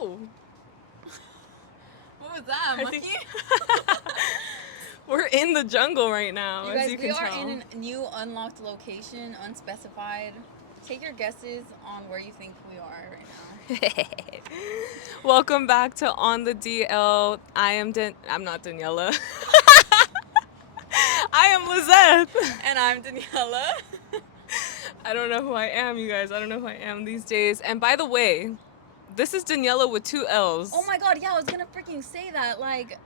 Oh. What was that, monkey? We're in the jungle right now, You as guys, you we can are tell. in a new unlocked location, unspecified. Take your guesses on where you think we are right now. Welcome back to On the DL. I'm not Daniella. I am Lizeth. And I'm Daniella. I don't know who I am, you guys. I don't know who I am these days. And by the way, this is Daniella with 2 L's. Oh my god, yeah, I was gonna freaking say that. Like,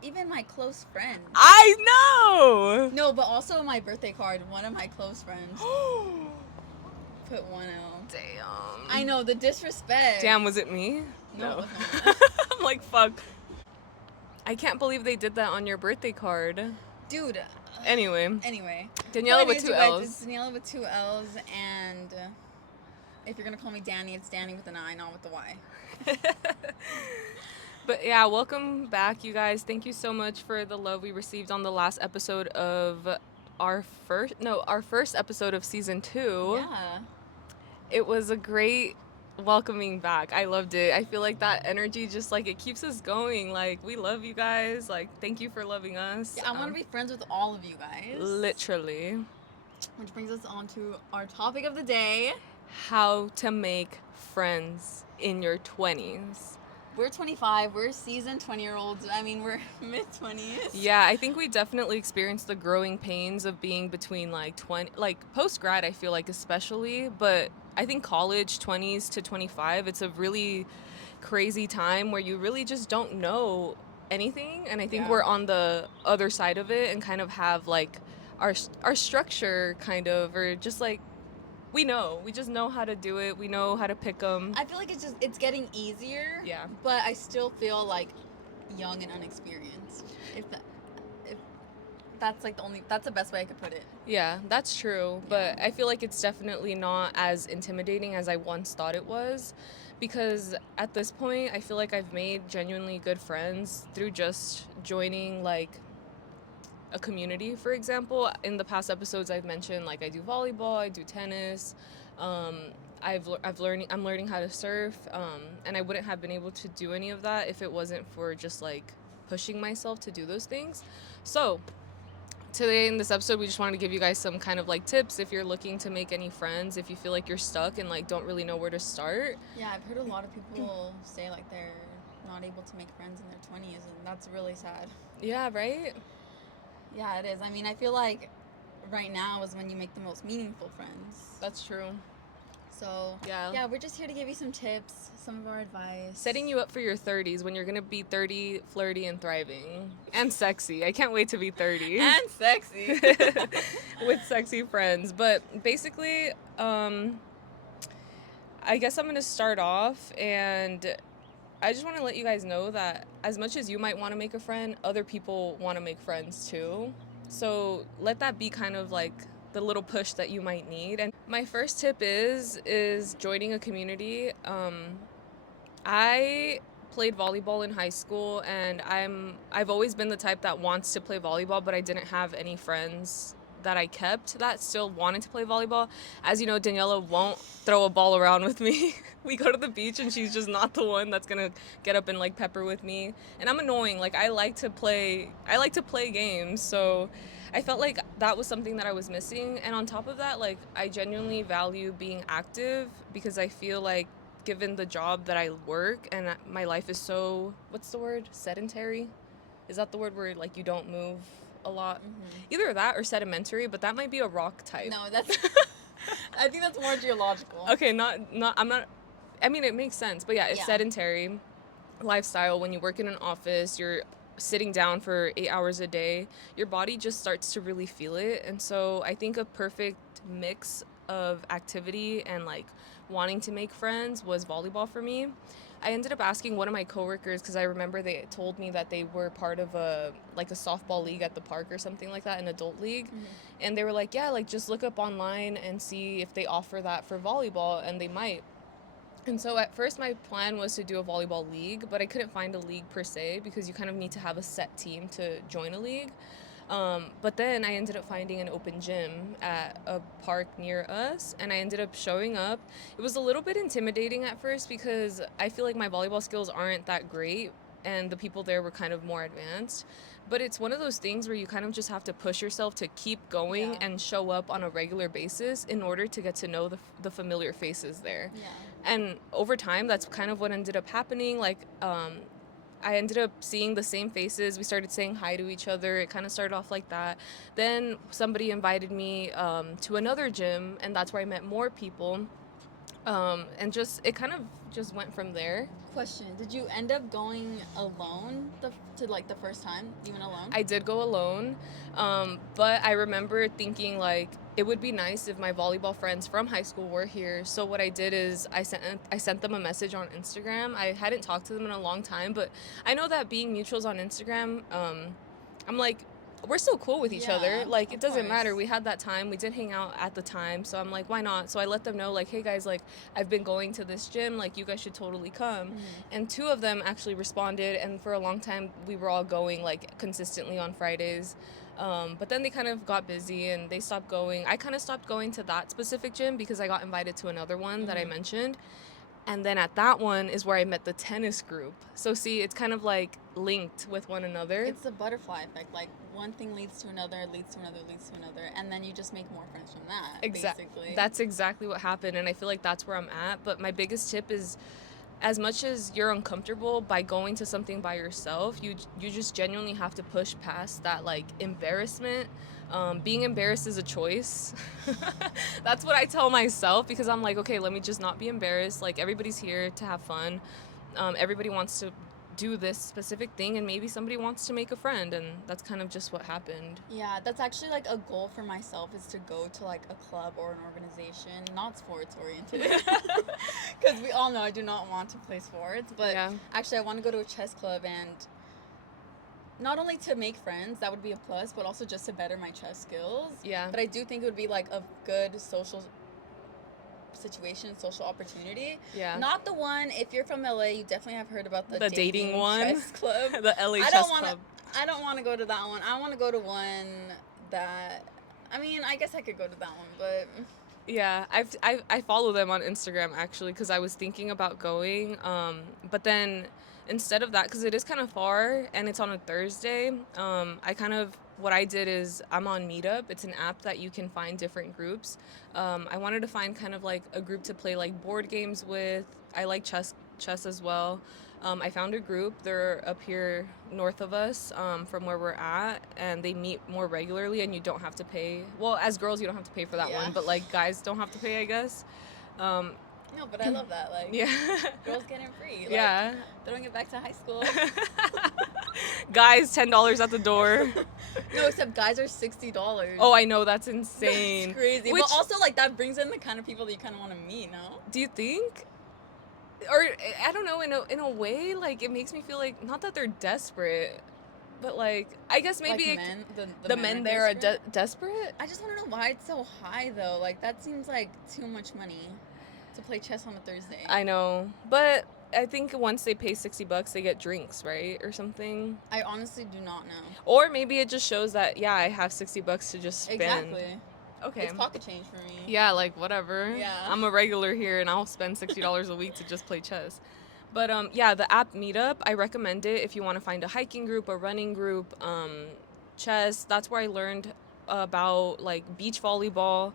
even my close friend. I know! No, but also my birthday card, one of my close friends put 1 L. Damn. I know, the disrespect. Damn, was it me? No. It was not. I'm like, fuck. I can't believe they did that on your birthday card. Dude. Anyway. Daniella with 2 L's. It's Daniella with 2 L's, and if you're gonna call me Danny, it's Danny with an I, not with the Y. But yeah, welcome back, you guys. Thank you so much for the love we received on the last episode of our first episode of season 2. Yeah. It was a great welcoming back. I loved it. I feel like that energy just like it keeps us going. Like, we love you guys. Like, thank you for loving us. Yeah, I want to be friends with all of you guys. Literally. Which brings us on to our topic of the day. How to make friends in your 20s. We're 25. We're seasoned 20-year-olds. I mean, we're mid-20s. Yeah, I think we definitely experienced the growing pains of being between like 20, like post-grad, I feel like especially, but I think college, 20s to 25, it's a really crazy time where you really just don't know anything, and I think we're on the other side of it and kind of have like our structure kind of, or just like we just know how to do it. We know how to pick them. I feel like it's getting easier. Yeah. But I still feel like young and unexperienced. If that's like that's the best way I could put it. Yeah, that's true. But I feel like it's definitely not as intimidating as I once thought it was, because at this point I feel like I've made genuinely good friends through just joining like a community. For example, in the past episodes I've mentioned like I do volleyball, I do tennis, I'm learning how to surf, and I wouldn't have been able to do any of that if it wasn't for just like pushing myself to do those things. So today in this episode, we just wanted to give you guys some kind of like tips if you're looking to make any friends, if you feel like you're stuck and like don't really know where to start. Yeah, I've heard a lot of people say like they're not able to make friends in their 20s, and that's really sad. Yeah, right? Yeah, it is. I mean, I feel like right now is when you make the most meaningful friends. That's true. So, yeah, we're just here to give you some tips, some of our advice. Setting you up for your 30s when you're going to be 30, flirty, and thriving. And sexy. I can't wait to be 30. And sexy. With sexy friends. But basically, I guess I'm going to start off, and I just want to let you guys know that as much as you might want to make a friend, other people want to make friends too. So let that be kind of like the little push that you might need. And my first tip is joining a community. I played volleyball in high school, and I've always been the type that wants to play volleyball, but I didn't have any friends that I kept that still wanted to play volleyball. As you know, Daniella won't throw a ball around with me. We go to the beach and she's just not the one that's gonna get up and like pepper with me. And I'm annoying. Like I like to play games, so I felt like that was something that I was missing. And on top of that, like I genuinely value being active, because I feel like given the job that I work and my life is so, what's the word? Sedentary? Is that the word where like you don't move a lot? Mm-hmm. Either that or sedimentary, but that might be a rock type. No, that's I think that's more geological. Okay, I mean, it makes sense, but yeah, it's sedentary lifestyle. When you work in an office, you're sitting down for 8 hours a day, your body just starts to really feel it. And so I think a perfect mix of activity and like wanting to make friends was volleyball for me. I ended up asking one of my coworkers, because I remember they told me that they were part of a softball league at the park or something like that, an adult league. Mm-hmm. And they were like, yeah, like just look up online and see if they offer that for volleyball, and they might. And so at first my plan was to do a volleyball league, but I couldn't find a league per se, because you kind of need to have a set team to join a league. But then I ended up finding an open gym at a park near us, and I ended up showing up. It was a little bit intimidating at first because I feel like my volleyball skills aren't that great, and the people there were kind of more advanced. But it's one of those things where you kind of just have to push yourself to keep going Yeah. and show up on a regular basis in order to get to know the familiar faces there. Yeah. And over time, that's kind of what ended up happening. Like, I ended up seeing the same faces. We started saying hi to each other. It kind of started off like that. Then somebody invited me to another gym, and that's where I met more people. And just it kind of just went from there. Question: did you end up going alone to like the first time? You went alone? I did go alone, but I remember thinking like it would be nice if my volleyball friends from high school were here. So what I did is I sent them a message on Instagram. I hadn't talked to them in a long time, but I know that being mutuals on Instagram, I'm like, we're still cool with each other. Like, it doesn't matter. We had that time. We did hang out at the time. So I'm like, why not? So I let them know, like, hey, guys, like, I've been going to this gym. Like, you guys should totally come. And two of them actually responded. And for a long time, we were all going, like, consistently on Fridays. But then they kind of got busy and they stopped going. I kind of stopped going to that specific gym because I got invited to another one that I mentioned. And then at that one is where I met the tennis group. So see, it's kind of like linked with one another. It's the butterfly effect. Like, one thing leads to another, leads to another, leads to another, and then you just make more friends from that. Basically. That's exactly what happened, and I feel like that's where I'm at. But my biggest tip is, as much as you're uncomfortable by going to something by yourself, you just genuinely have to push past that, like, embarrassment. Being embarrassed is a choice. That's what I tell myself, because I'm like, okay, let me just not be embarrassed. Like, everybody's here to have fun. Everybody wants to do this specific thing, and maybe somebody wants to make a friend, and that's kind of just what happened. Yeah, that's actually like a goal for myself, is to go to like a club or an organization, not sports oriented, because we all know I do not want to play sports, but actually I want to go to a chess club, and not only to make friends, that would be a plus, but also just to better my chess skills. Yeah. But I do think it would be like a good social situation, social opportunity. Yeah. Not the one, if you're from LA, you definitely have heard about the dating one. Chess club. The LA chess club. I don't want to go to that one. I want to go to one that, I mean, I guess I could go to that one, but yeah, I follow them on Instagram actually, because I was thinking about going, but then instead of that, because it is kind of far and it's on a Thursday, what I did is I'm on Meetup. It's an app that you can find different groups. I wanted to find kind of like a group to play like board games with. I like chess as well. I found a group. They're up here north of us, from where we're at, and they meet more regularly, and you don't have to pay. Well, as girls, you don't have to pay for that one, but like guys don't have to pay, I guess. No, but I love that. Like, yeah, girls getting free. Like, yeah, throwing it back to high school. Guys, $10 at the door. No, except guys are $60. Oh, I know, that's insane. That's crazy. But also, like, that brings in the kind of people that you kind of want to meet. No? Do you think? Or I don't know, in a way, like, it makes me feel like, not that they're desperate, but like, I guess maybe like men, the men there are desperate. I just want to know why it's so high though. Like, that seems like too much money to play chess on a Thursday. I know, but I think once they pay $60, they get drinks, right, or something. I honestly do not know. Or maybe it just shows that, yeah, I have $60 to just spend. Exactly. Okay. It's pocket change for me. Yeah, like, whatever. Yeah. I'm a regular here, and I'll spend $60 a week to just play chess. But, yeah, the app Meetup, I recommend it if you want to find a hiking group, a running group, chess. That's where I learned about, like, beach volleyball,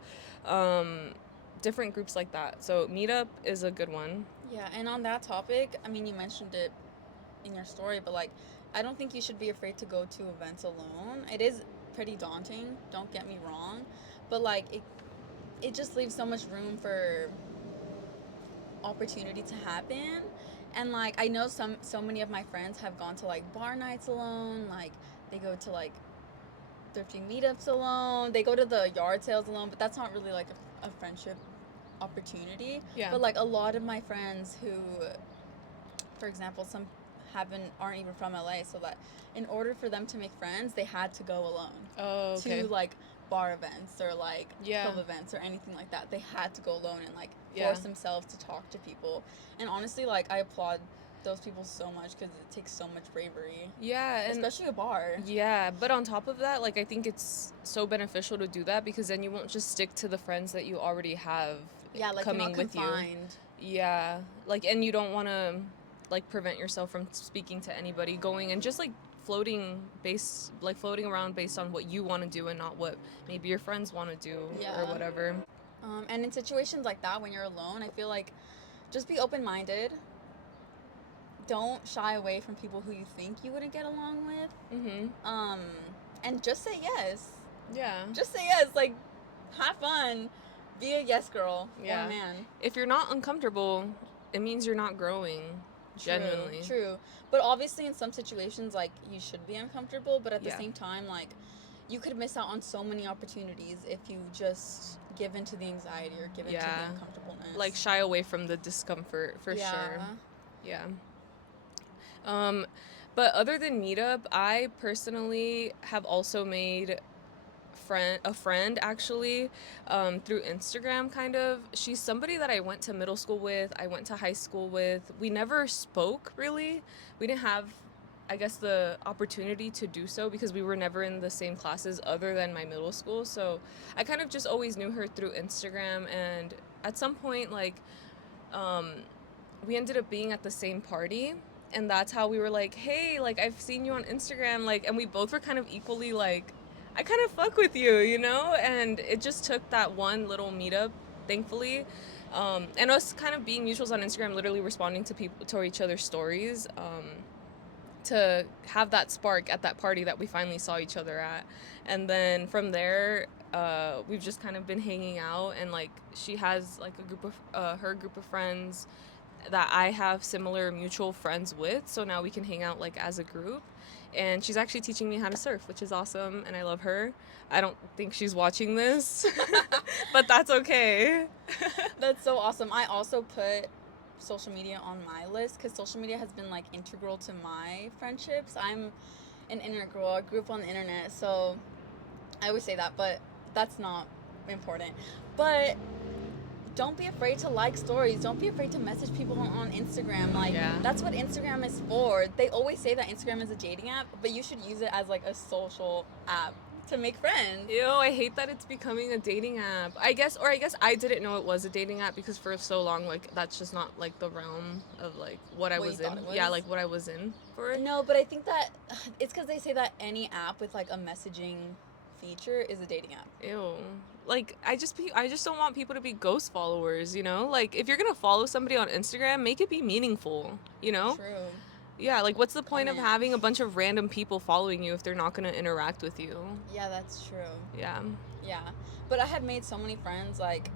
different groups like that. So Meetup is a good one. Yeah, and on that topic, I mean, you mentioned it in your story, but, like, I don't think you should be afraid to go to events alone. It is pretty daunting, don't get me wrong. But, like, it just leaves so much room for opportunity to happen. And, like, I know so many of my friends have gone to, like, bar nights alone. Like, they go to, like, thrifting meetups alone. They go to the yard sales alone. But that's not really, like, a friendship opportunity. Yeah. But, like, a lot of my friends who, for example, some aren't even from LA. So that in order for them to make friends, they had to go alone. Oh, okay. To, like, bar events or like club events or anything like that. They had to go alone and like force themselves to talk to people. And honestly, like, I applaud those people so much because it takes so much bravery. Yeah. And especially a bar. Yeah, but on top of that, like, I think it's so beneficial to do that because then you won't just stick to the friends that you already have like coming you're not with confined. you. Yeah. Like, and you don't want to, like, prevent yourself from speaking to anybody, going and just, like, floating around based on what you want to do and not what maybe your friends want to do or whatever. And in situations like that, when you're alone, I feel like just be open-minded. Don't shy away from people who you think you wouldn't get along with. Mm-hmm. And just say yes. Yeah. Just say yes. Like, have fun. Be a yes girl or a man. If you're not uncomfortable, it means you're not growing. Genuinely. True. But obviously in some situations, like, you should be uncomfortable, but at the same time, like, you could miss out on so many opportunities if you just give into the anxiety or give into the uncomfortableness. Like, shy away from the discomfort, for sure. Yeah. But other than Meetup, I personally have also made a friend actually, through Instagram, kind of. She's somebody that I went to middle school with, I went to high school with. We never spoke, really. We didn't have, I guess, the opportunity to do so because we were never in the same classes other than my middle school. So I kind of just always knew her through Instagram, and at some point, like, we ended up being at the same party, and that's how we were like, hey, like, I've seen you on Instagram, like, and we both were kind of equally like, I kind of fuck with you, you know? And it just took that one little meetup, thankfully, and us kind of being mutuals on Instagram, literally responding to each other's stories, to have that spark at that party that we finally saw each other at. And then from there, we've just kind of been hanging out, and, like, she has, like, a group of her group of friends that I have similar mutual friends with, so now we can hang out, like, as a group. And she's actually teaching me how to surf, which is awesome, and I love her. I don't think she's watching this, but that's okay. That's so awesome. I also put social media on my list because social media has been, like, integral to my friendships. I'm an internet girl. I grew up on the internet, so I always say that, but that's not important. But don't be afraid to like stories. Don't be afraid to message people on Instagram. Like, that's what Instagram is for. They always say that Instagram is a dating app, but you should use it as, like, a social app to make friends. Ew, I hate that it's becoming a dating app. I guess I didn't know it was a dating app because for so long, like, that's just not, like, the realm of, like, what I was in. Yeah, like, what I was in for it. No, but I think that it's because they say that any app with, like, a messaging feature is a dating app. Ew. Like, I just don't want people to be ghost followers, you know? Like, if you're gonna follow somebody on Instagram, make it be meaningful, you know? True. Yeah, like, what's the point of having a bunch of random people following you if they're not gonna interact with you? Yeah, that's true. Yeah. Yeah. But I have made so many friends, like,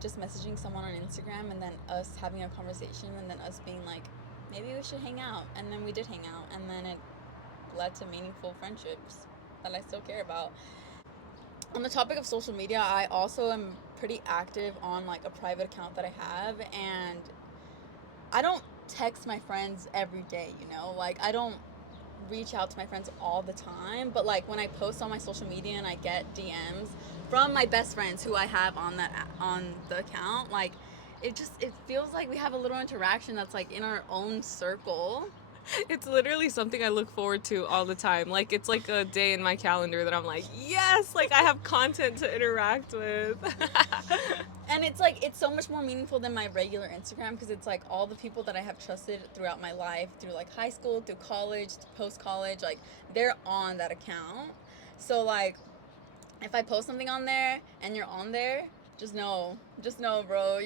just messaging someone on Instagram and then us having a conversation and then us being like, maybe we should hang out. And then we did hang out, and then it led to meaningful friendships that I still care about. On the topic of social media, I also am pretty active on, like, a private account that I have, and I don't text my friends every day, you know? Like, I don't reach out to my friends all the time, but, like, when I post on my social media and I get DMs from my best friends who I have on the account, like, it feels like we have a little interaction that's, like, in our own circle. It's literally something I look forward to all the time. Like, it's like a day in my calendar that I'm like, yes, like, I have content to interact with. And it's, like, it's so much more meaningful than my regular Instagram because it's, like, all the people that I have trusted throughout my life, through, like, high school, through college, post-college, like, they're on that account. So, like, if I post something on there and you're on there, just know, bro,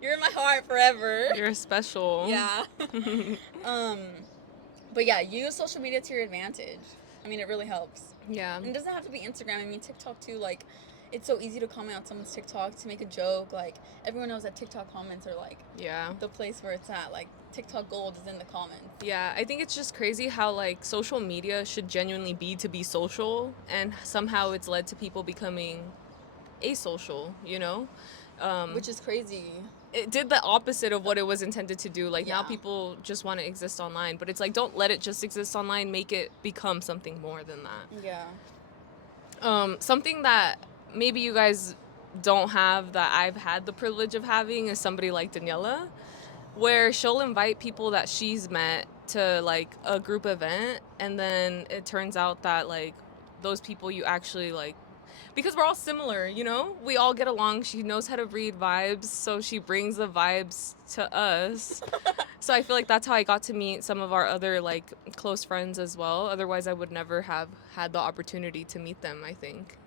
you're in my heart forever. You're special. Yeah. But yeah, use social media to your advantage. I mean, it really helps. Yeah. And it doesn't have to be Instagram. I mean, TikTok too. Like, it's so easy to comment on someone's TikTok, to make a joke. Like, everyone knows that TikTok comments are, like, the place where it's at. Like, TikTok gold is in the comments. Yeah, I think it's just crazy how, like, social media should genuinely be to be social, and somehow it's led to people becoming asocial, you know? Which is crazy. It did the opposite of what it was intended to do. Like, now people just want to exist online, but it's like, don't let it just exist online, make it become something more than that. Yeah. Something that maybe you guys don't have that I've had the privilege of having is somebody like Daniella. where she'll invite people that she's met to like a group event, and then it turns out that like those people you actually like, because we're all similar, you know? We all get along. She knows how to read vibes, so she brings the vibes to us. So I feel like that's how I got to meet some of our other like close friends as well. Otherwise, I would never have had the opportunity to meet them, I think.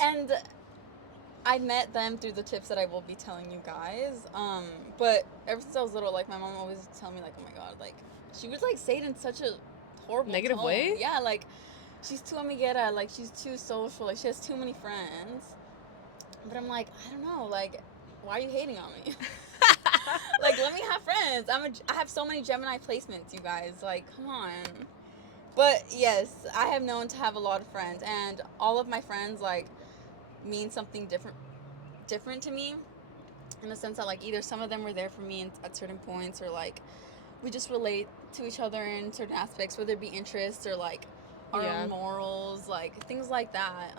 And I met them through the tips that I will be telling you guys. But ever since I was little, like my mom always tell me like, oh my god, like she would like say it in such a horrible Negative tone. way? Yeah, like she's too amiguera, like she's too social, like she has too many friends. But I'm like, I don't know, like why are you hating on me? Like let me have friends. I have so many Gemini placements, you guys. Like come on. But yes, I have known to have a lot of friends, and all of my friends like mean something different to me, in the sense that like either some of them were there for me at certain points, or like we just relate to each other in certain aspects, whether it be interests or like our own morals, like things like that.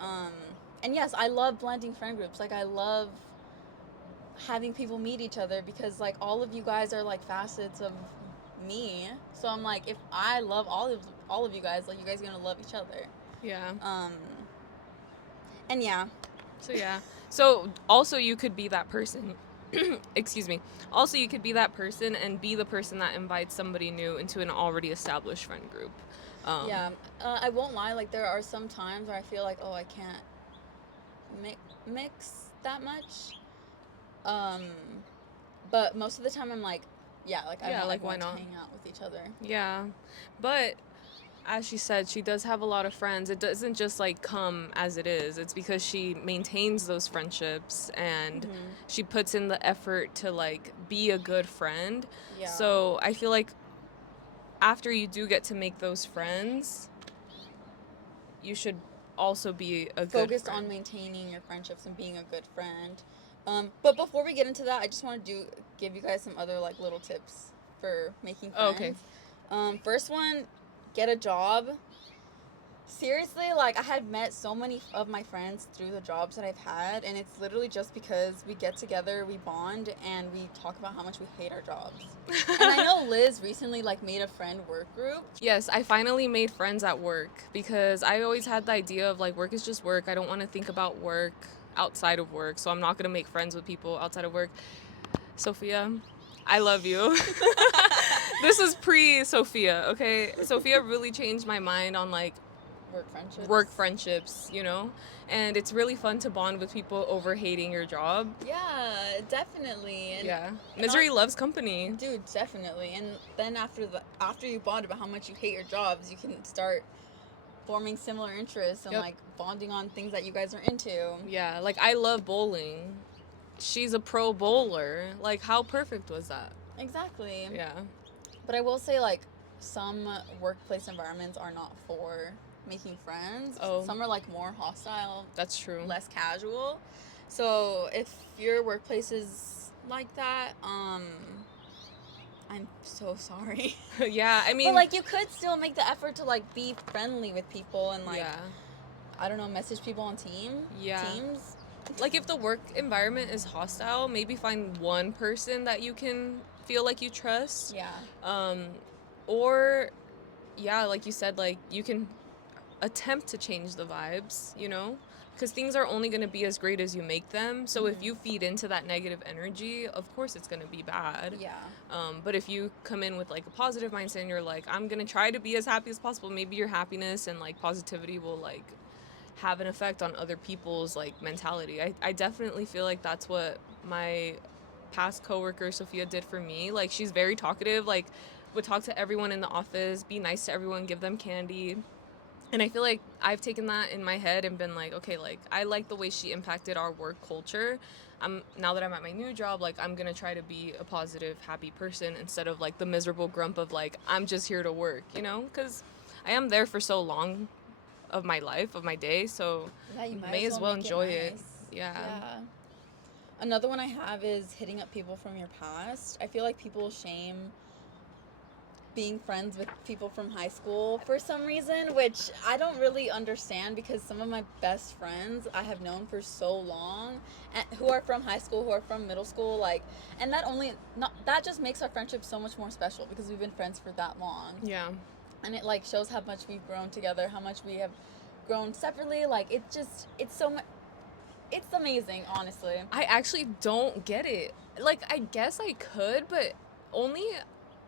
And yes, I love blending friend groups. Like I love having people meet each other, because like all of you guys are like facets of me. So I'm like, if I love all of you guys, like you guys are gonna love each other. Yeah. And yeah. So yeah. So also you could be that person. Excuse me. Also you could be that person and be the person that invites somebody new into an already established friend group. Yeah. I won't lie, like there are some times where I feel like, oh, I can't mix that much. But most of the time I'm like, yeah, like I want everyone to hang out with each other. Yeah. But as she said, she does have a lot of friends. It doesn't just like come as it is. It's because she maintains those friendships, and she puts in the effort to like be a good friend. Yeah. So I feel like after you do get to make those friends, you should also be a good focused on maintaining your friendships and being a good friend. But before we get into that, I just want to give you guys some other like little tips for making friends. Oh, okay. First one, get a job. Seriously, like I had met so many of my friends through the jobs that I've had, and it's literally just because we get together, we bond, and we talk about how much we hate our jobs. And I know Liz recently like made a friend work group. Yes, I finally made friends at work, because I always had the idea of like work is just work. I don't want to think about work outside of work, so I'm not going to make friends with people outside of work. Sophia, I love you. This is pre-Sophia, okay? Sophia really changed my mind on like work friendships, you know? And it's really fun to bond with people over hating your job. Yeah, definitely. And yeah. Misery loves company. Dude, definitely. And then after you bond about how much you hate your jobs, you can start forming similar interests and like bonding on things that you guys are into. Yeah, like I love bowling. She's a pro bowler. Like how perfect was that? Exactly. Yeah. But I will say like some workplace environments are not for making friends. Oh. Some are like more hostile. That's true. Less casual. So if your workplace is like that, I'm so sorry. Yeah, I mean, but like you could still make the effort to like be friendly with people and like I don't know, message people on teams. Like if the work environment is hostile, maybe find one person that you can feel like you trust. Yeah. Or like you said, like you can attempt to change the vibes, you know? Because things are only going to be as great as you make them. So if you feed into that negative energy, of course it's going to be bad. Yeah. But if you come in with like a positive mindset and you're like, I'm going to try to be as happy as possible, maybe your happiness and like positivity will like have an effect on other people's like mentality. I definitely feel like that's what my past coworker Sophia did for me. Like she's very talkative, like would talk to everyone in the office, be nice to everyone, give them candy. And I feel like I've taken that in my head and been like, okay, like I like the way she impacted our work culture. Now that I'm at my new job, like I'm gonna try to be a positive, happy person instead of like the miserable grump of like I'm just here to work, you know? Because I am there for so long of my life, of my day, so you may as well enjoy it. Yeah. Another one I have is hitting up people from your past. I feel like people shame being friends with people from high school for some reason, which I don't really understand because some of my best friends I have known for so long, and who are from high school, who are from middle school, like, and that just makes our friendship so much more special because we've been friends for that long. Yeah. And it like shows how much we've grown together, how much we have grown separately. Like it's amazing, honestly. I actually don't get it. Like, I guess I could, but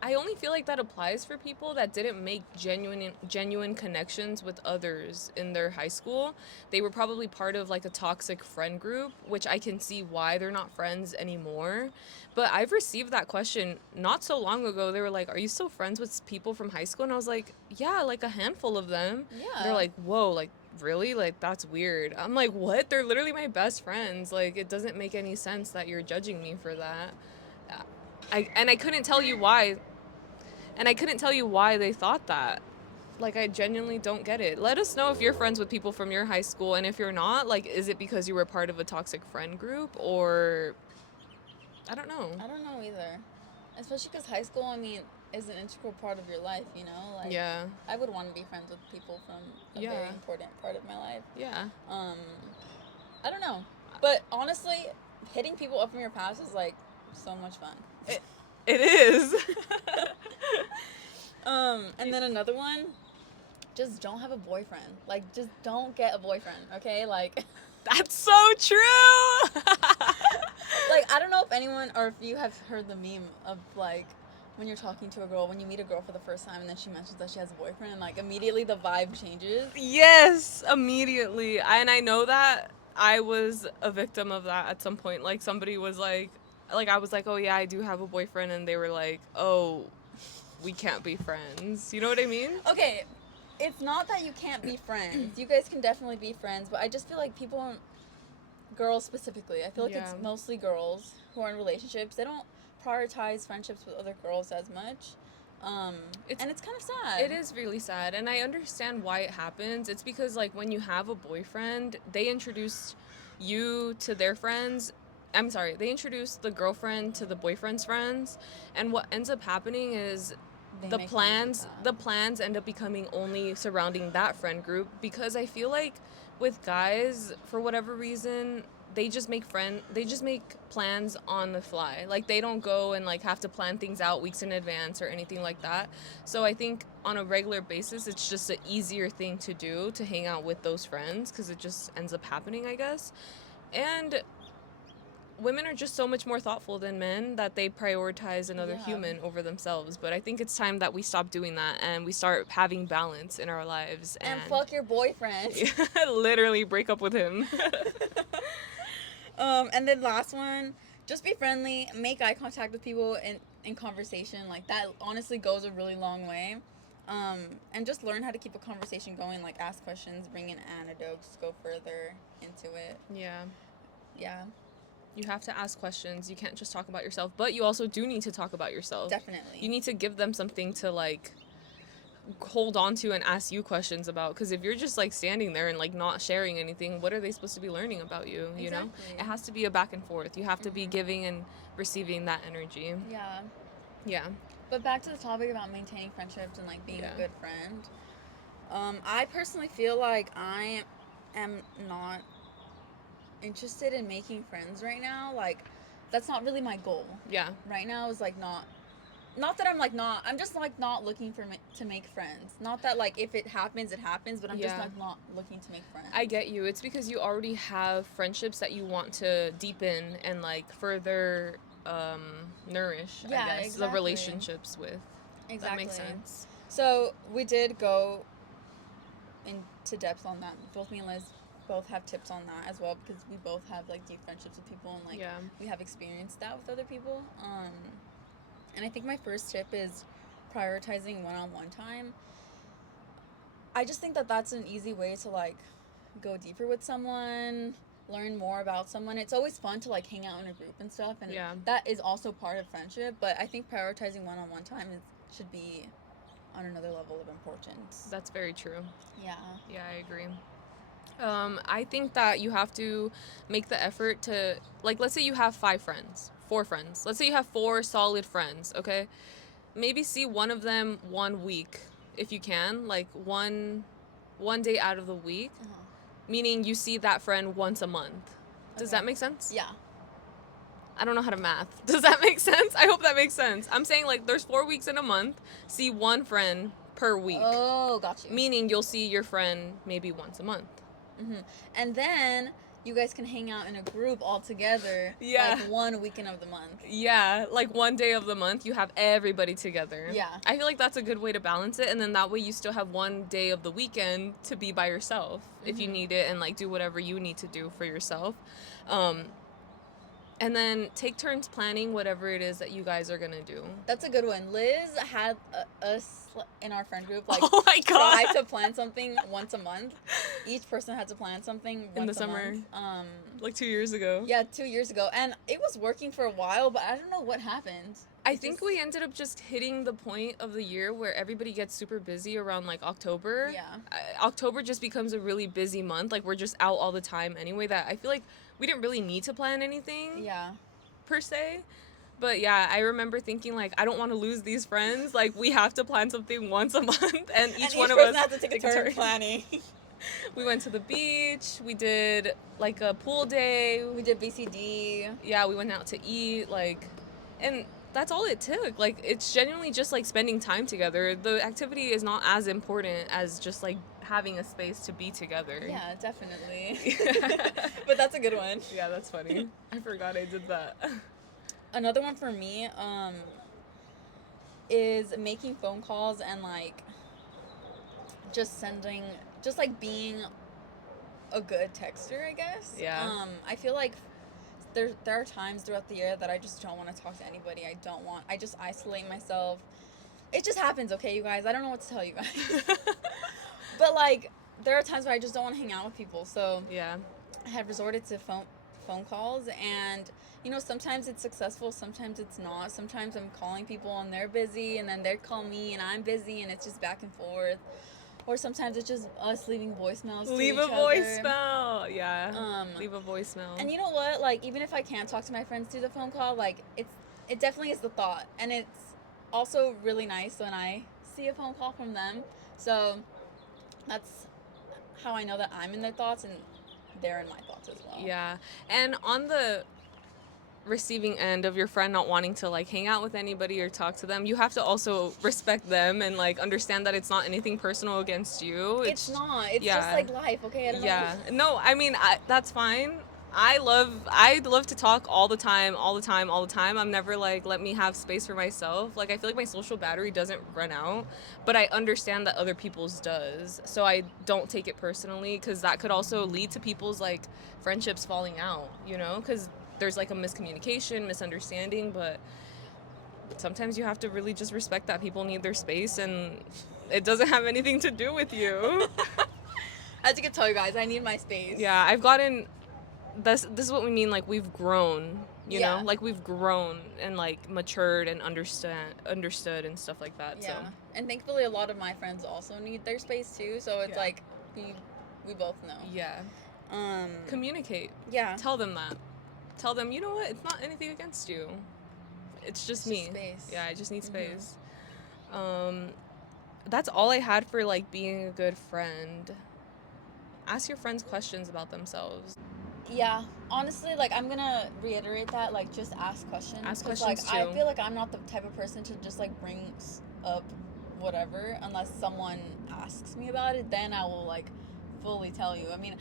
I only feel like that applies for people that didn't make genuine connections with others in their high school. They were probably part of like a toxic friend group, which I can see why they're not friends anymore. But I've received that question not so long ago. They were like, "Are you still friends with people from high school?" And I was like, "Yeah, like a handful of them." Yeah. They're like, "Whoa, like really? Like that's weird." I'm like, "What? They're literally my best friends. Like it doesn't make any sense that you're judging me for that." I couldn't tell you why. And I couldn't tell you why they thought that. Like, I genuinely don't get it. Let us know if you're friends with people from your high school, and if you're not, like, is it because you were part of a toxic friend group, or I don't know. I don't know either. Especially because high school, I mean, is an integral part of your life, you know? Like, Yeah. I would want to be friends with people from a very important part of my life. Yeah. I don't know. But honestly, hitting people up from your past is, like, so much fun. It is. And then another one, just don't have a boyfriend. Like, just don't get a boyfriend, okay? Like, that's so true. like, I don't know if anyone or if you have heard the meme of like when you're talking to a girl, when you meet a girl for the first time and then she mentions that she has a boyfriend and like immediately the vibe changes. Yes, immediately. And I know that I was a victim of that at some point. Like somebody was like I was like, "Oh yeah, I do have a boyfriend," and they were like, "Oh, we can't be friends." You know what I mean? Okay, it's not that you can't be friends. You guys can definitely be friends, but I just feel like people, girls specifically, I feel like it's mostly girls who are in relationships. They don't prioritize friendships with other girls as much. And it's kind of sad. It is really sad, and I understand why it happens. It's because, like, when you have a boyfriend, they introduce you to their friends. I'm sorry, they introduce the girlfriend to the boyfriend's friends, and what ends up happening is the plans end up becoming only surrounding that friend group, because I feel like with guys, for whatever reason, they just make plans on the fly. Like they don't go and like have to plan things out weeks in advance or anything like that. So I think on a regular basis, it's just an easier thing to do to hang out with those friends because it just ends up happening, I guess. And women are just so much more thoughtful than men that they prioritize another human over themselves. But I think it's time that we stop doing that and we start having balance in our lives. And fuck your boyfriend. Literally break up with him. And then last one, just be friendly, make eye contact with people in conversation. Like that honestly goes a really long way. And just learn how to keep a conversation going, like ask questions, bring in anecdotes, go further into it. Yeah. You have to ask questions. You can't just talk about yourself, but you also do need to talk about yourself. Definitely. You need to give them something to like hold on to and ask you questions about, because if you're just like standing there and like not sharing anything, what are they supposed to be learning about you? You know, it has to be a back and forth. You have to be giving and receiving that energy. Yeah. But back to the topic about maintaining friendships and like being a good friend, I personally feel like I am not interested in making friends right now. Like that's not really my goal. Right now is like not that I'm just like not looking to make friends. Not that like if it happens, but I'm just like not looking to make friends. I get you. It's because you already have friendships that you want to deepen and like further nourish, I guess, the relationships with. Exactly. That makes sense. So we did go into depth on that. Both me and Liz both have tips on that as well, because we both have like deep friendships with people and like we have experienced that with other people. And I think my first tip is prioritizing one-on-one time. I just think that that's an easy way to like go deeper with someone, learn more about someone. It's always fun to like hang out in a group and stuff, and that is also part of friendship, but I think prioritizing one-on-one time should be on another level of importance. That's very true. Yeah, I agree. I think that you have to make the effort to, like, let's say you have 4 friends. Let's say you have 4 solid friends, okay? maybe see one of them 1 week if you can, like one day out of the week, meaning you see that friend once a month. Does that make sense? Yeah. I don't know how to math. Does that make sense? I hope that makes sense. I'm saying, like, there's 4 weeks in a month. See one friend per week. Oh, got you. Meaning you'll see your friend maybe once a month. And then you guys can hang out in a group all together. Yeah. Like 1 weekend of the month. Yeah. Like 1 day of the month, you have everybody together. Yeah. I feel like that's a good way to balance it. And then that way you still have 1 day of the weekend to be by yourself if you need it and, like, do whatever you need to do for yourself. And then take turns planning whatever it is that you guys are going to do. That's a good one. Liz had us in our friend group, like, oh my God. try to plan something once a month. Each person had to plan something once in the a summer. month. Like 2 years ago. Yeah, 2 years ago. And it was working for a while, but I don't know what happened. I think we ended up just hitting the point of the year where everybody gets super busy around, like, October. Yeah. October just becomes a really busy month. Like, we're just out all the time anyway, that I feel like we didn't really need to plan anything. Yeah. Per se. But yeah, I remember thinking, like, I don't want to lose these friends. Like, we have to plan something once a month, and each one of us has to take a turn planning. We went to the beach. We did, like, a pool day. We did BCD. Yeah, we went out to eat, like, and that's all it took. Like, it's genuinely just, like, spending time together. The activity is not as important as just, like, having a space to be together. Yeah, definitely. But that's a good one. Yeah, that's funny. I forgot I did that. Another one for me is making phone calls and, like, just like being a good texter, I guess. Yeah. I feel like there are times throughout the year that I just don't want to talk to anybody. I just isolate myself. It just happens, okay, you guys? I don't know what to tell you guys. But, like, there are times where I just don't want to hang out with people. So yeah, I have resorted to phone calls, and, you know, sometimes it's successful, sometimes it's not. Sometimes I'm calling people and they're busy, and then they call me and I'm busy, and it's just back and forth. Or sometimes it's just us leaving voicemails to leave each a other. voicemail. Yeah. Leave a voicemail. And you know what? Like, even if I can't talk to my friends through the phone call, like, it definitely is the thought. And it's also really nice when I see a phone call from them. So that's how I know that I'm in their thoughts and they're in my thoughts as well. Yeah. And on the receiving end of your friend not wanting to, like, hang out with anybody or talk to them, you have to also respect them and, like, understand that it's not anything personal against you. It's not. It's just, like, life, okay? I don't know. No, I mean, that's fine. I love to talk all the time. I'm never like, let me have space for myself. Like, I feel like my social battery doesn't run out, but I understand that other people's does. So I don't take it personally, because that could also lead to people's, like, friendships falling out, you know, because there's, like, a miscommunication, misunderstanding, but sometimes you have to really just respect that people need their space, and it doesn't have anything to do with you. As you can tell, you guys, I need my space. Yeah, I've gotten... This is what we mean, like, we've grown, you know? Like, we've grown and, like, matured and understood and stuff like that. Yeah. So. And thankfully, a lot of my friends also need their space, too. So it's like, we both know. Yeah. Communicate. Yeah. Tell them that. Tell them, you know what? It's not anything against you. It's just me. Space. Yeah, I just need space. That's all I had for, like, being a good friend. Ask your friends questions about themselves. Yeah, honestly, like, I'm gonna reiterate that, like, just ask questions. Ask questions, like, too. I feel like I'm not the type of person to just, like, bring up whatever unless someone asks me about it. Then I will, like, fully tell you. I mean,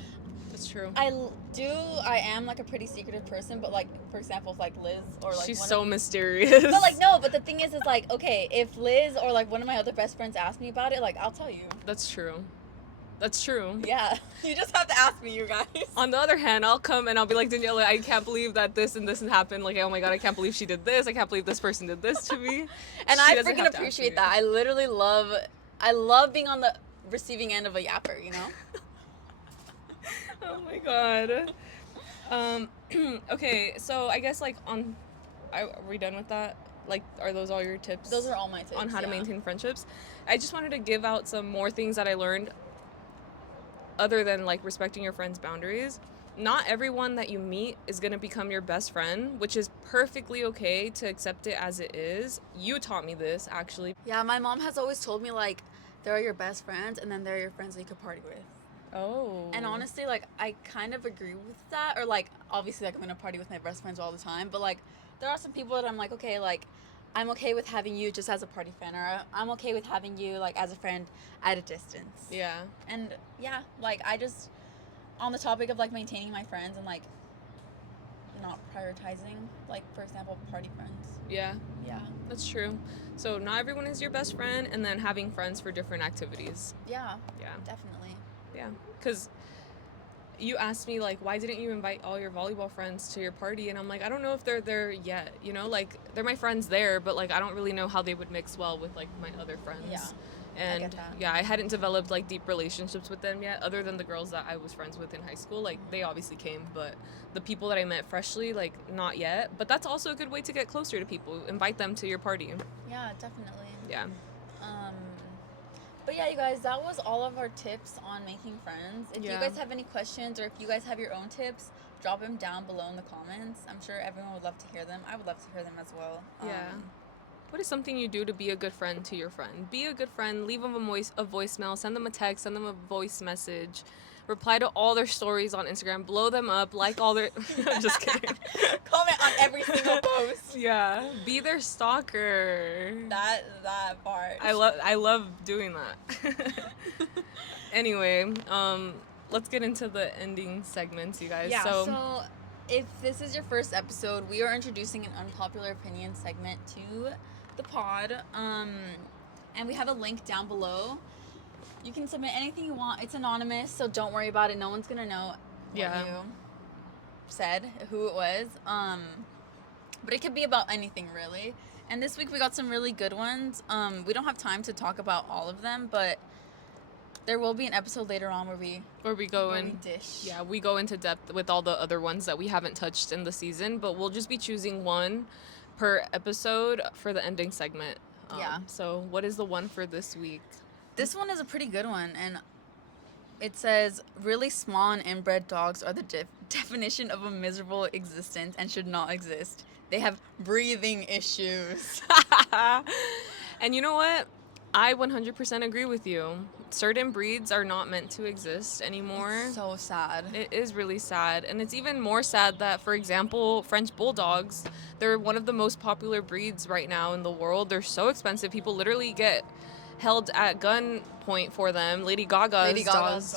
that's true. I am, like, a pretty secretive person, but, like, for example, if, like, Liz or, like, she's so mysterious. But, like, no, but the thing is, like, okay, if Liz or, like, one of my other best friends ask me about it, like, I'll tell you. That's true. That's true. Yeah. You just have to ask me, you guys. On the other hand, I'll come and I'll be like, Daniella, I can't believe that this and this has happened. Like, oh my God, I can't believe she did this. I can't believe this person did this to me. And I freaking appreciate that. I literally love being on the receiving end of a yapper, you know? Oh my God. Okay, so I guess, like, are we done with that? Like, are those all your tips? Those are all my tips. On how to maintain friendships? I just wanted to give out some more things that I learned other than, like, respecting your friends' boundaries. Not everyone that you meet is going to become your best friend, which is perfectly okay to accept it as it is. You taught me this, actually. Yeah, my mom has always told me, like, there are your best friends, and then there are your friends that you could party with. Oh. And honestly, like, I kind of agree with that. Or, like, obviously, like, I'm going to party with my best friends all the time. But, like, there are some people that I'm like, okay, like, I'm okay with having you just as a party fan. Or I'm okay with having you, like, as a friend at a distance. Yeah. And, yeah, like, I just, on the topic of, like, maintaining my friends and, like, not prioritizing, like, for example, party friends. Yeah. Yeah. That's true. So not everyone is your best friend, and then having friends for different activities. Yeah. Yeah. Definitely. Yeah. Because you asked me, like, why didn't you invite all your volleyball friends to your party? And I'm like, I don't know if they're there yet, you know? Like, they're my friends there, but, like, I don't really know how they would mix well with, like, my other friends. Yeah. And I get that. yeah, I hadn't developed, like, deep relationships with them yet, other than the girls that I was friends with in high school. Like, they obviously came, but the people that I met freshly, like, not yet. But that's also a good way to get closer to people. Invite them to your party. Yeah, definitely. Yeah. But yeah, you guys, that was all of our tips on making friends. If you guys have any questions, or if you guys have your own tips, drop them down below in the comments. I'm sure everyone would love to hear them. I would love to hear them as well. Yeah. What is something you do to be a good friend to your friend? Be a good friend. Leave them a voicemail. Send them a text. Send them a voice message. Reply to all their stories on Instagram. Blow them up. Like all their... I'm just kidding. Comment on every single post. Yeah. Be their stalker. That part. I love doing that. Anyway, let's get into the ending segments, you guys. Yeah, so if this is your first episode, we are introducing an unpopular opinion segment to the pod. And we have a link down below. You can submit anything you want. It's anonymous, so don't worry about it. No one's gonna know what you said, who it was. But it could be about anything, really. And this week we got some really good ones. We don't have time to talk about all of them, but there will be an episode later on where we dish. Yeah, we go into depth with all the other ones that we haven't touched in the season, but we'll just be choosing one per episode for the ending segment. So what is the one for this week? This one is a pretty good one, and it says, really small and inbred dogs are the definition of a miserable existence and should not exist. They have breathing issues. And you know what? I 100% agree with you. Certain breeds are not meant to exist anymore. It's so sad. It is really sad. And it's even more sad that, for example, French Bulldogs, they're one of the most popular breeds right now in the world. They're so expensive. People literally get held at gunpoint for them. Lady Gaga's dogs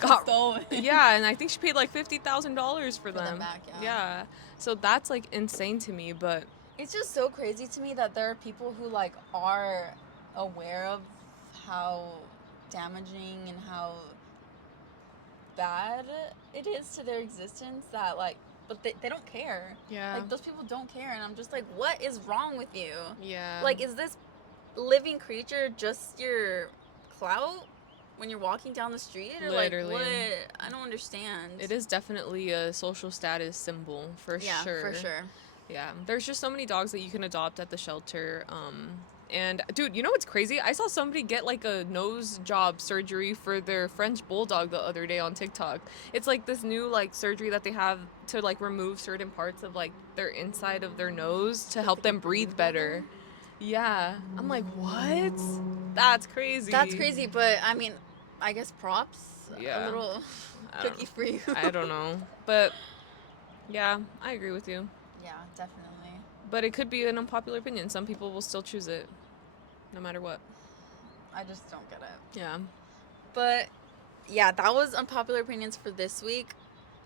got stolen. Yeah, and I think she paid like $50,000 for them. Back, yeah. So that's like insane to me, but it's just so crazy to me that there are people who like are aware of how damaging and how bad it is to their existence, that like, but they don't care. Yeah. Like, those people don't care, and I'm just like, what is wrong with you? Yeah. Like, is this living creature just your clout when you're walking down the street, or literally, like, what? I don't understand. It is definitely a social status symbol for sure. Yeah, for sure. Yeah, there's just so many dogs that you can adopt at the shelter. And dude, you know what's crazy? I saw somebody get like a nose job surgery for their French Bulldog the other day on TikTok. It's like this new like surgery that they have to like remove certain parts of like their inside of their nose to help them breathe better. Yeah. I'm like, what? That's crazy. That's crazy, but I mean, I guess props. Yeah. A little cookie for you. I don't know. But yeah, I agree with you. Yeah, definitely. But it could be an unpopular opinion. Some people will still choose it, no matter what. I just don't get it. Yeah. But yeah, that was unpopular opinions for this week.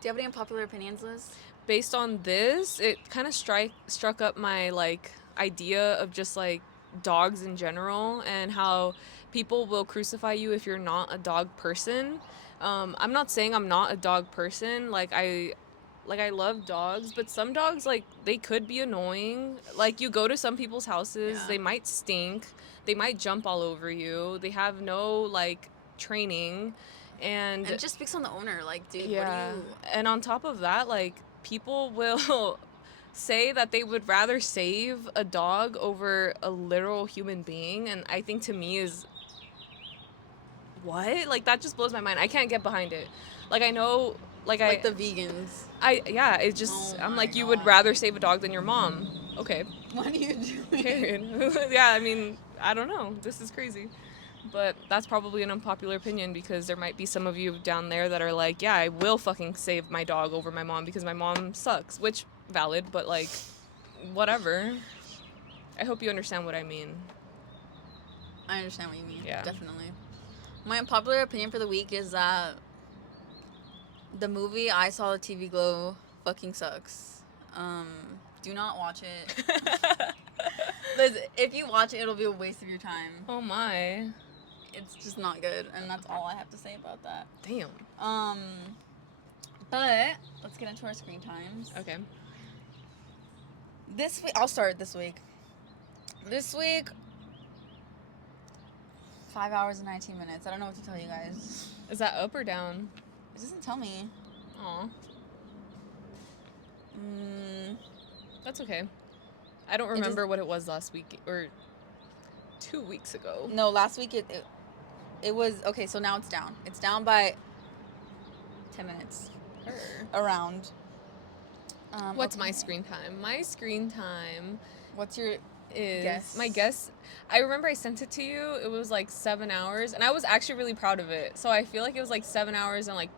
Do you have any unpopular opinions, Liz? Based on this, it kind of struck up my like idea of just like dogs in general, and how people will crucify you if you're not a dog person. I'm not saying I'm not a dog person. I love dogs, but some dogs, like, they could be annoying. Like, you go to some people's houses, they might stink, they might jump all over you, they have no like training, and it just speaks on the owner. Like, dude, yeah. what do you... And on top of that, like, people will say that they would rather save a dog over a literal human being, and I think to me is, what? Like, that just blows my mind. I can't get behind it. Like, I know Like the vegans. Yeah, it just, I'm like, you would rather save a dog than your mom. Okay. What are you doing? Period. Yeah, I mean, I don't know. This is crazy. But that's probably an unpopular opinion because there might be some of you down there that are like, yeah, I will fucking save my dog over my mom because my mom sucks. Which, valid, but like, whatever. I hope you understand what I mean. I understand what you mean. Yeah. Definitely. My unpopular opinion for the week is that the movie I Saw the TV Glow fucking sucks. Do not watch it. Liz, if you watch it, it'll be a waste of your time. Oh my. It's just not good, and that's all I have to say about that. Damn. But let's get into our screen times. Okay. This week, I'll start this week. This week, 5 hours and 19 minutes. I don't know what to tell you guys. Is that up or down? It doesn't tell me. Aw. That's okay. I don't remember what it was last week or 2 weeks ago. No, last week it was okay. So now it's down. It's down by 10 minutes. Around. What's my screen time? My screen time. What's your guess? My guess. I remember I sent it to you. It was like 7 hours, and I was actually really proud of it. So I feel like it was like 7 hours and like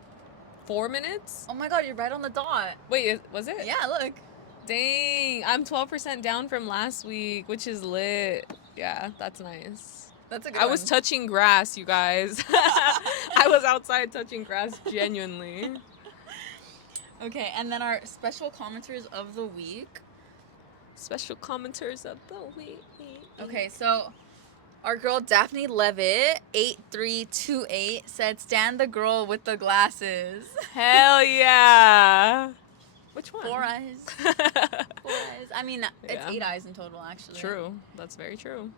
4 minutes. Oh my god, you're right on the dot. Wait, was it? Yeah, look. Dang, I'm 12% down from last week, which is lit. Yeah, that's nice. That's a good I one. was touching grass, you guys. I was outside touching grass, genuinely. Okay, and then our special commenters of the week. Special commenters of the week. Okay, so our girl Daphne Levitt, 8328, said, "Stand the girl with the glasses." Hell yeah. Which one? 4 eyes. 4 eyes. I mean, it's 8 eyes in total, actually. True. That's very true.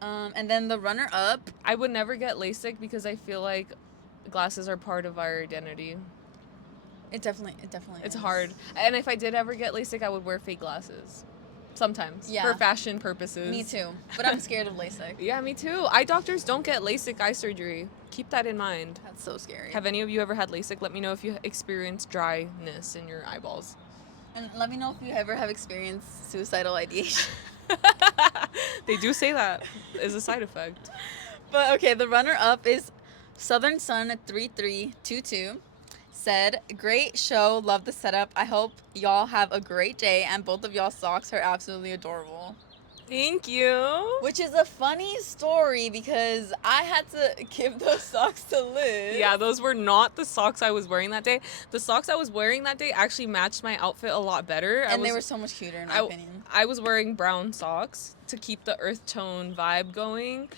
And then the runner-up. I would never get LASIK because I feel like glasses are part of our identity. It definitely It's is. hard. And if I did ever get LASIK, I would wear fake glasses. Sometimes. Yeah. For fashion purposes. Me too. But I'm scared of LASIK. Yeah, me too. Eye doctors don't get LASIK eye surgery. Keep that in mind. That's so scary. Have any of you ever had LASIK? Let me know if you experience dryness in your eyeballs. And let me know if you ever have experienced suicidal ideation. They do say that is a side effect. But okay, the runner-up is Southern Sun 3322. Said, "Great show, love the setup. I hope y'all have a great day, and both of y'all socks are absolutely adorable." Thank you. Which is a funny story because I had to give those socks to Liz. Yeah, those were not the socks I was wearing that day. The socks I was wearing that day actually matched my outfit a lot better. And they were so much cuter in my opinion. I was wearing brown socks to keep the earth tone vibe going.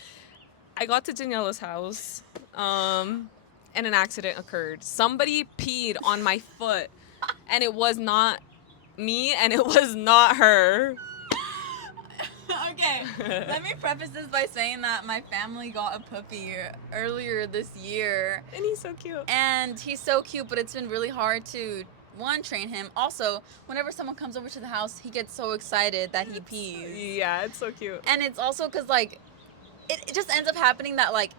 I got to Daniella's house, and an accident occurred. Somebody peed on my foot, and it was not me, and it was not her. Okay, let me preface this by saying that my family got a puppy earlier this year. And he's so cute. And he's so cute, but it's been really hard to, one, train him. Also, whenever someone comes over to the house, he gets so excited that he pees. Yeah, it's so cute. And it's also because, like, it just ends up happening that, like,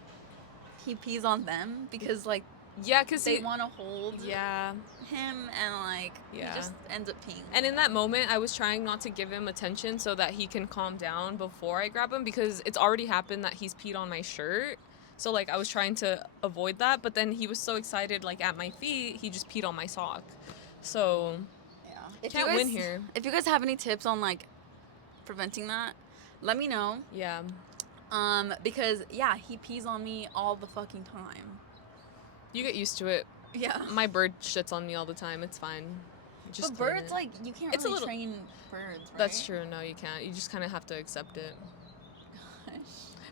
he pees on them because, like, yeah, because they want to hold yeah him, and like he just ends up peeing. And in that moment, I was trying not to give him attention so that he can calm down before I grab him, because it's already happened that he's peed on my shirt. So like I was trying to avoid that, but then he was so excited, like at my feet, he just peed on my sock. So yeah, can't win here. If you guys have any tips on like preventing that, let me know. Yeah. Because yeah, he pees on me all the fucking time. You get used to it. Yeah. My bird shits on me all the time. It's fine. Just but birds, like, you can't really train birds, right? That's true. No, you can't. You just kind of have to accept it. Gosh.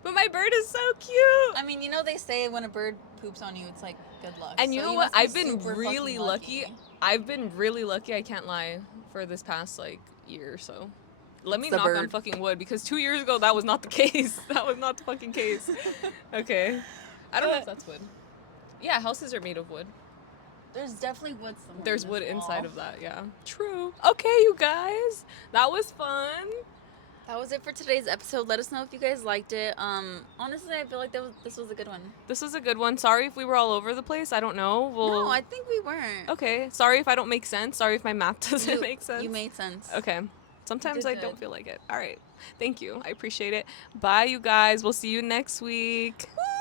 But my bird is so cute. I mean, you know, they say when a bird poops on you, it's like good luck. And you know what? I've been really lucky. I've been really lucky. I can't lie, for this past like year or so. Let me knock on fucking wood, because 2 years ago that was not the case. That was not the fucking case. Okay. I don't know if that's wood. Yeah, houses are made of wood. There's definitely wood somewhere. There's wood inside of that, yeah. True. Okay, you guys. That was fun. That was it for today's episode. Let us know if you guys liked it. Honestly, I feel like this was a good one. This was a good one. Sorry if we were all over the place. I don't know. No, I think we weren't. Okay. Sorry if I don't make sense. Sorry if my math doesn't make sense. You made sense. Okay. Sometimes I don't feel like it. All right. Thank you. I appreciate it. Bye, you guys. We'll see you next week. Woo!